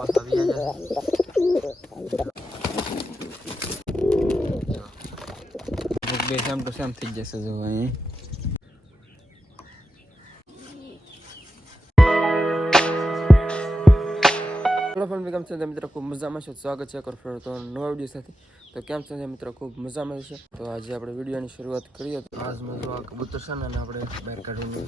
પાછા ya. બે same to same થઈ જશે જો અહીં હેલો ફ્રેન્ડ કેમ છે મિત્રો ખૂબ મજામાં છે સ્વાગત છે કરો તો નવા વીડિયો સાથે તો કેમ છે મિત્રો ખૂબ મજામાં છે તો આજે આપણે વિડીયોની શરૂઆત કરીએ તો આજ જો આ કબૂતર છે ને આપણે બહાર કાઢીને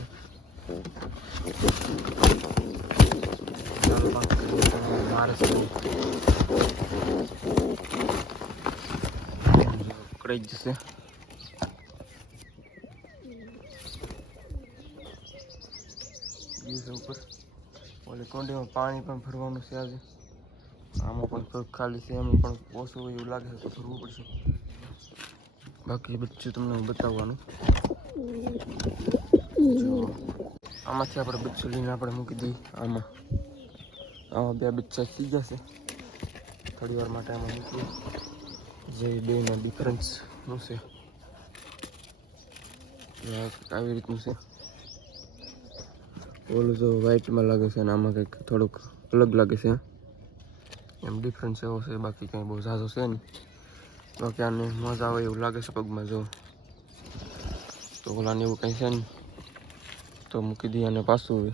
પકડાઈ જશે ઉપર ઓલી કોંડીમાં પાણી પણ ભરવાનું છે આજે આમાં પણ ખાલી છે એમાં પણ ઓછું એવું લાગે તો ભરવું પડશે બાકી બચ્ચું તમને બતાવવાનું. આમાંથી આપણે બચ્ચું લઈને આપણે મૂકી દઈએ, આમાં. આમાં બે બચ્ચા થઈ જશે થોડી વાર માટે આમાં મૂકીએ. જે બેના ડિફરન્સ શું છે. આવી રીતનું છે. ઓલું જો વ્હાઈટમાં લાગે છે અને આમાં કંઈક થોડુંક અલગ લાગે છે. એમ ડિફરન્સ એવો છે, બાકી કંઈ બહુ ઝાઝો છે નહીં. બાકી આને મજા આવે એવું લાગે છે પગમાં જો. તો ઓલાને એવું કંઈ છે નહીં. તો મૂકી દઈએ અને પાછું હવે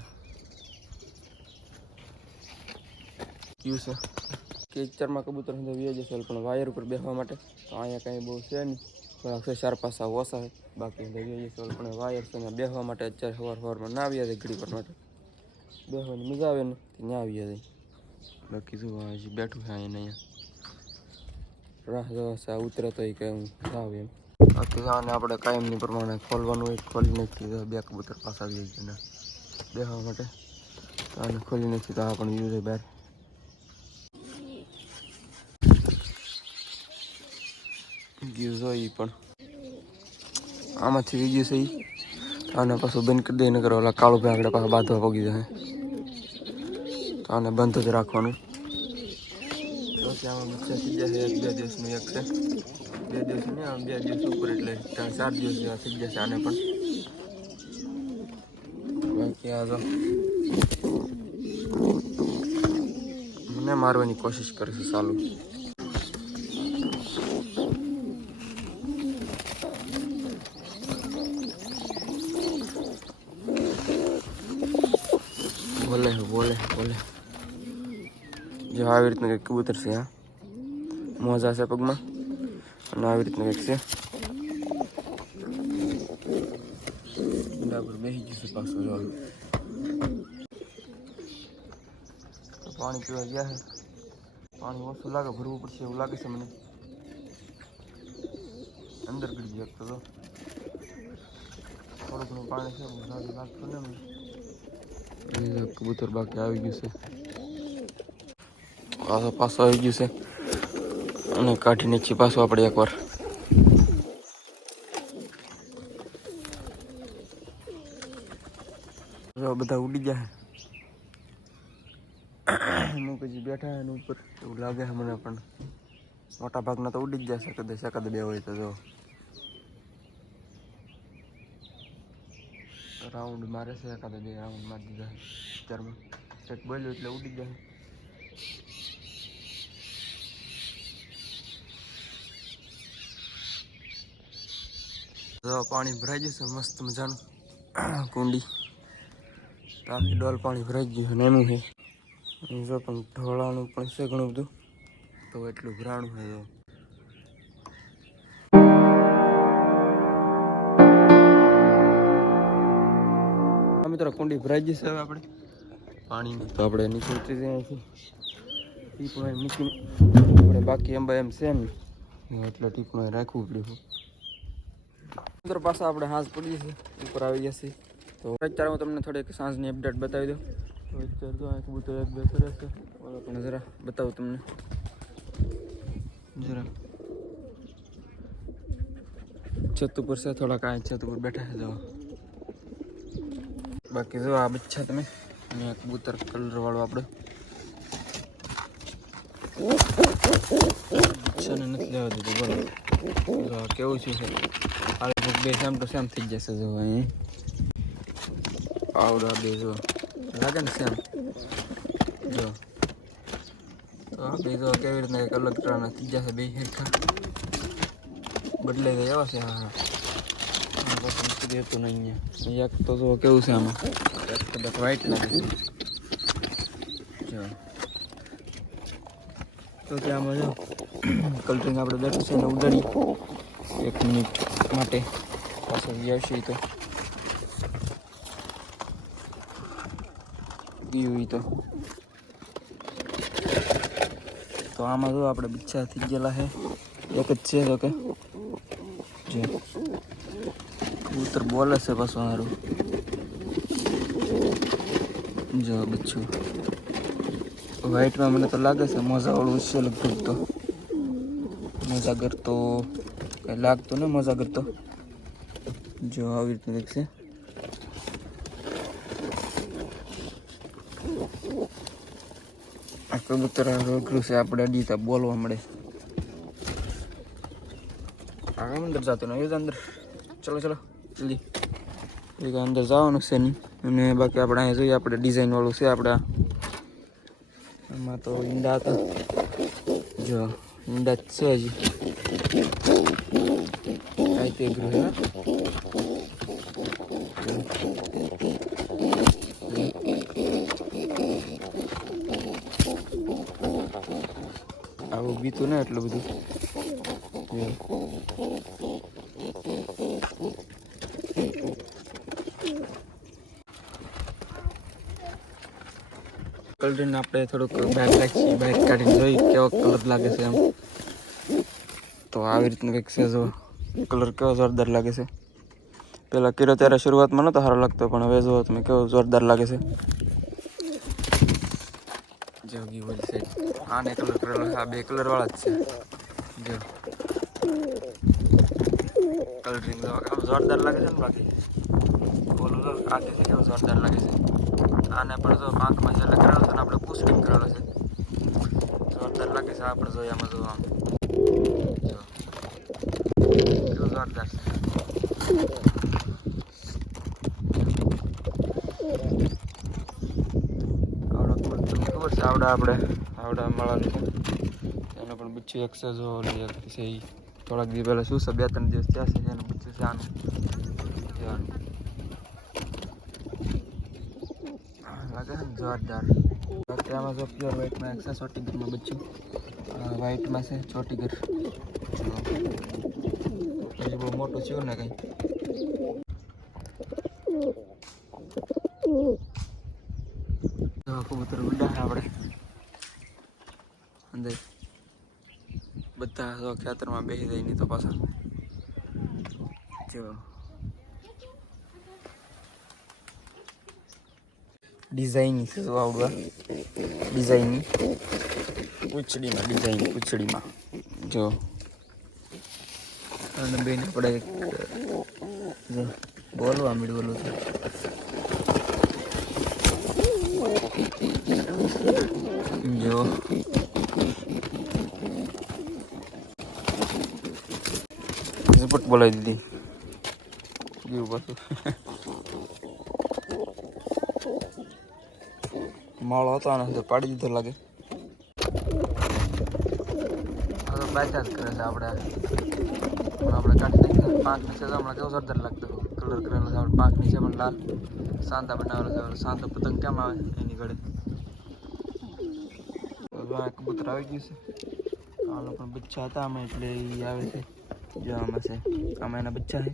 કયું છે. કેચરમાં કબૂતર અંદર વી જશે પણ વાયર ઉપર બેસવા માટે તો અહીંયા કંઈ બહુ છે નહીં. થોડાક છે ચાર પાસા ઓછા છે. બાકી અંદર વી જશે પણ વાયર છે ત્યાં બેસવા માટે અત્યારે સવાર સવારમાં ના આવ્યા જાય ઘડી પર માટે. બેસવાની મજા આવે ને ત્યાં આવ્યા જાય બાકી શું હજી બેઠું છે અહીંયા અહીંયા. રાહ જોવા છે ઉતરે તો કે હું આવે એમ. બાકી આને આપણે કાયમની પ્રમાણે ખોલવાનું હોય ખોલી નાખી બે કબૂતર પાસા આવી બેસવા માટે આને ખોલી નાખી તો આ પણ યુઝ બહાર. ગયું એ પણ. આમાંથી વીજ્યું છે ઈ. આને પાછું બંધ કરી દઈએ કરો ઓલા કાળું ભાઈ આગળ પાછા બાંધવા પગી જાય. તો આને બંધ જ રાખવાનું. થઈ એક બે દિવસનું એક છે બે દિવસ આમ બે દિવસ ઉપર એટલે ચાર દિવસ જેવા થઈ જશે આને પણ બાકી આ તો મને મારવાની કોશિશ કરશે છે ચાલુ બોલે બોલે બોલે જો આવી રીતનું કંઈક કબૂતર છે હા મોજા છે પગમાં અને આવી રીતનું કંઈક છે બેસી ગયું છે પાછું જો પાણી પીવા ગયા છે પાણી ઓછું લાગે ભરવું પડશે એવું લાગે છે મને અંદર ગળી જાય તો. થોડું ઘણું પાણી છે બહુ સારું લાગતું ને મને કબૂતર બાકી આવી ગયું છે. પાછો પાછો આવી ગયું છે. અને કાઢી નાખીએ પાછું આપણે એકવાર. બધા ઉડી ગયા અમુક હજી બેઠા એની ઉપર. એવું લાગે છે મને પણ. મોટા ભાગના તો ઉડી જ જશે, કદાચ કદાચ બે હોય તો જો. રાઉન્ડ મારે છે, એકાદ બે રાઉન્ડ મારી દીધા ચારમાં એક બોલ્યું એટલે ઉડી જાય જો, પાણી ભરાઈ ગયું છે, મસ્ત મજાનું. કુંડી. આખી ડોલ પાણી ભરાઈ ગયું ને છે. પણ ઢોળાનું પણ છે ઘણું બધું. તો એટલું ભરાણું છે મિત્રો કુંડી ભરાઈ જશે હવે આપણે. પાણીની. તો આપણે નીચે ઉતરી જઈએ અહીંથી ટીપમાં મૂકીને. આપણે બાકી એમ એમ છે ને એટલે ટીપમાં રાખવું પડ્યું મિત્રો પાછા આપણે હાંસ પડી છે. ઉપર આવી જશે તો અત્યારે હું તમને થોડીક સાંજની અપડેટ બતાવી દઉં. તો અત્યારે તો અહીં કબૂતર એક બે કરે છે. ઓલો પણ જરા બતાવું તમને. જરા. છત ઉપર છે થોડાક આ છત ઉપર બેઠા છે જો બાકી જો આ બચ્છા તમે. અહીંયા કબૂતર કલર વાળો આપણે. બચ્ચાને નથી કેવું છે? આ બે સેમ ટુ સેમ થઈ જશે જો અહીં. આવડા બે જો. લાગે ને સેમ? જો. તો કેવી રીતના અલગ થઈ જશે બે હેરખા બદલાઈ જવા છે હતું નહીં એક તો જો કેવું છે આમાં. એક કદાચ વાઈટ લાગે તો ત્યાં આમાં જો કલરિંગ આપણે બેઠું છે ને ઉડાડી એક મિનિટ માટે પાછળ આવશે તો. ગયું તો. તો આમાં જો આપણે બીચા થઈ ગયેલા છે એક જ છે તો કે જો. કબૂતર બોલે છે પાછું સારું જો બચ્ચું. વ્હાઈટમાં મને તો લાગે છે મજા વાળું છે લગભગ તો. મજા કરતો કઈ લાગતો ને મજા કરતો જો આવી રીતનું કંઈક આ કબૂતર રોકડું છે, આપણે અડીતા બોલવા મળે. આગળ અંદર જતો ને અંદર. ચલો ચલો. જલ્દી એક અંદર જવાનું છે નહીં અને બાકી આપણે અહીંયા જોઈએ આપણે ડિઝાઇન વાળું છે આપણે આ. આમાં તો ઈંડા હતા જો ઈંડા જ છે હજી કાંઈ તે ગૃહ હે. આવું બીતું ને એટલું બધું જો. કલરીને આપણે થોડુંક બહાર રાખીએ બહાર કાઢીને જોઈએ કેવો કલર લાગે છે એમ. તો આવી રીતનું કંઈક છે જો કલર કેવો જોરદાર લાગે છે. પહેલાં કર્યો ત્યારે શરૂઆતમાં નહોતો સારો લાગતો, પણ હવે જો તમે કેવો જોરદાર લાગે છે. જો ગી ઓલી સાઈડ આને કલર કરેલો છે, આ બે કલર વાળા જ છે. જો. કલરિંગ જો આમ જોરદાર લાગે છે ને બાકી. ઓલું જો આગળથી કેવું જોરદાર લાગે છે? આને પણ જો પાંખમાં જે લગાડેલો છે ને આપણે પુસ્ટિંગ કરેલો છે. જોરદાર લાગે છે આપણે જોઈએ આમાં જોવા આમ જોરદાર છે. આવડા આપણે, આવડા મળવાનું છે. એનું પણ બચ્ચું એક છે જો થોડાક દિવસ પહેલાં શું છે, બે ત્રણ દિવસ થયા છે એનું બચ્ચું છે આનું જો આનું. લાગે છે જોરદાર. બાકી આમાં જો પ્યોર વ્હાઇટમાં એક છે ચોટીગરમાં બચ્યું વ્હાઇટમાં છે, ચોટીગર. જો હજી બહુ મોટું થયું ને કંઈ. કબૂતર ઉડા આપણે. અંદર. બધા ખેતરમાં બેસી જાય નહીં તો પાછા. જો. ડિઝાઇન છે જો આવડું ડિઝાઇનની પૂંછડીમાં ડિઝાઇન પૂંછડીમાં જો અને બેન આપણે એક જો બોલવા મળ્યું છે જો ઝપટ બોલાવી દીધી ગયું પાછું માળો હતો આને તો પાડી દીધો લાગે આ તો બાયકા જ કરે છે આપણે પણ આપણે કાઢી નાખીએ પાંચ નીચે તો હમણાં કેવો જોરદાર લાગતો કલર કરેલો છે આપણે પાંચ નીચે પણ લાલ સાંતા બનાવેલો છે ઓલો સાંતો પતંગ કેમ આવે એની ઘડે તો આ કબૂતર આવી ગયું છે આનો પણ બચ્ચા હતા આમાં એટલે એ આવે છે જો આમાં છે આમાં એના બચ્ચા છે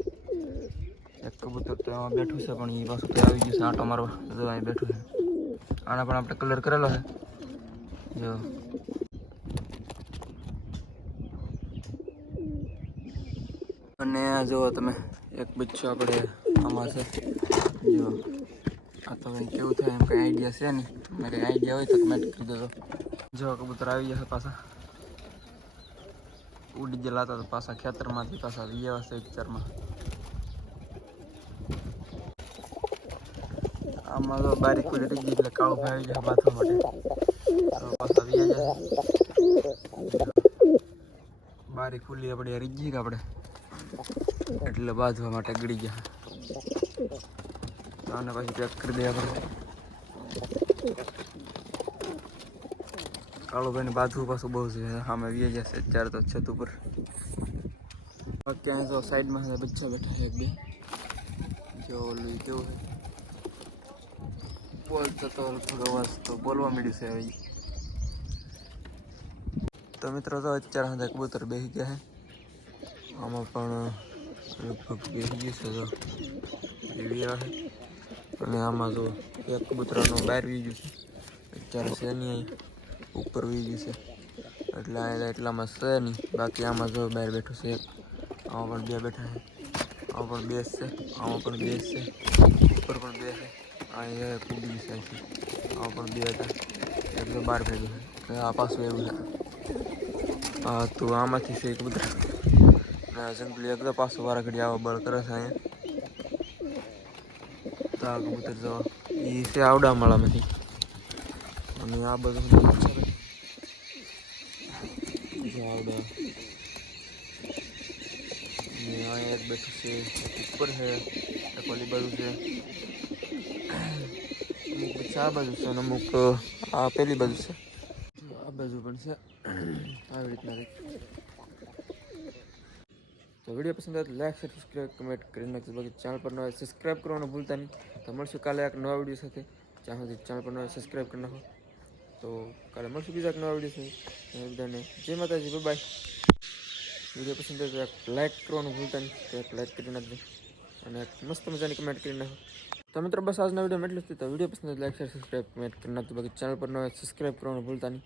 એક કબૂતર તો આમાં બેઠું છે પણ એ પાછું તો આવી ગયું છે આંટો મારવા જો અહીં બેઠું છે આના પણ આપણે કલર કરેલો છે. જો. અને આ જુઓ તમે, એક બચ્ચો આપણે આમાં છે. જો આ તો કેવું થાય એમ કંઈ આઈડિયા છે નહીં મારે આઈડિયા હોય તો કમેન્ટ કરી દેજો. જો કબૂતર આવી જશે પાછા. ઉડી ગયેલા હતા પાછા ખેતરમાંથી પાછા આવી ગયા હશે પિક્ચરમાં. આમાં તો બારીક રહી ગઈ એટલે કાળું આવી જાય બાથવા માટે. પાછા આવી જાય બારી ખુલ્લી આપણે ગઈ કે આપણે? એટલે બાંધવા માટે ગળી ગયા. તો આને પછી પેક કરી દે આપણે. કાળુભાઈની બાજુ પાછું બહુ છે. સામે વી જશે ચાર તો છત ઉપર. ક્યાંય તો સાઈડમાં બેઠા છે બે. જો ઓલું કેવું છે? બોલતો તો અવાજ તો બોલવા મળ્યું છે હવે. તો મિત્રો તો અત્યારે હાથે કબૂતર બેસી ગયા છે. આમાં પણ લગભગ બેસી ગયું છે તો એવી છે. અને આમાં જો એક કબૂતરાનું બહાર વી ગયું છે. અત્યારે છે નહીં અહીં. ઉપર વી ગયું છે. એટલે આ એટલામાં છે નહીં. બાકી આમાં જો બહાર બેઠું છે આમાં પણ બે બેઠા છે. આમાં પણ બેસ છે. આમાં પણ બેસ છે. ઉપર પણ બે છે. અહીંયા ઉડી છે આ પણ બે હતા. એટલે બાર ભેગું. છે આ પાછું એવું છે. હા તો આમાંથી છે એક કબૂતર ના જંગલી એક તો પાછું વારા ઘડી આવા બળ કરે છે અહીંયા. તો આ કબૂતર જવા. એ છે આવડા માળામાંથી અને આ બધું આવડા. અને અહીંયા એક બેઠું છે. એક ઉપર છે. એક ઓલી બાજુ છે, આ બાજુ છે અને અમુક, આ પેલી બાજુ છે. આ બાજુ પણ છે. આવી રીતના કંઈક. તો વીડિયો પસંદ આવે તો લાઈક શેર સબસ્ક્રાઈબ કમેન્ટ કરી નાખજો. બાકી ચેનલ પર નવા સબસ્ક્રાઈબ કરવાનું ભૂલતા નહીં. તો મળશું કાલે એક નવા વીડિયો સાથે. જ્યાં સુધી ચેનલ પર નવા સબસ્ક્રાઈબ કરી નાખો. તો કાલે મળશું બીજા એક નવા વીડિયો સાથે. બધાને જય માતાજી બાય વીડિયો પસંદ આવે તો લાઈક કરવાનું ભૂલતા નહીં. તો એક લાઈક કરી નાખજો. અને મસ્ત મજાની કમેન્ટ કરી નાખો. તો મિત્રો, બસ આજના વીડિયો એટલું જ. તો વીડિયો પસંદ લાઈક શેર સબસ્ક્રાઈબ કમેન્ટ કરી નાખતો બાકી ચેનલ પર નવા સબસ્ક્રાઈબ કરવાનું ભૂલતા નહીં.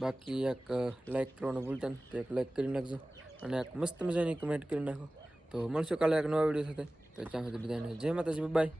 બાકી એક લાઈક કરવાનું ભૂલતા નહીં તો એક લાઈક કરી નાખજો. અને એક મસ્ત મજાની કમેન્ટ કરી નાખો. તો મળશું કાલે એક નવા વીડિયો સાથે. તો ત્યાં સુધી બધાને જય માતાજી બાય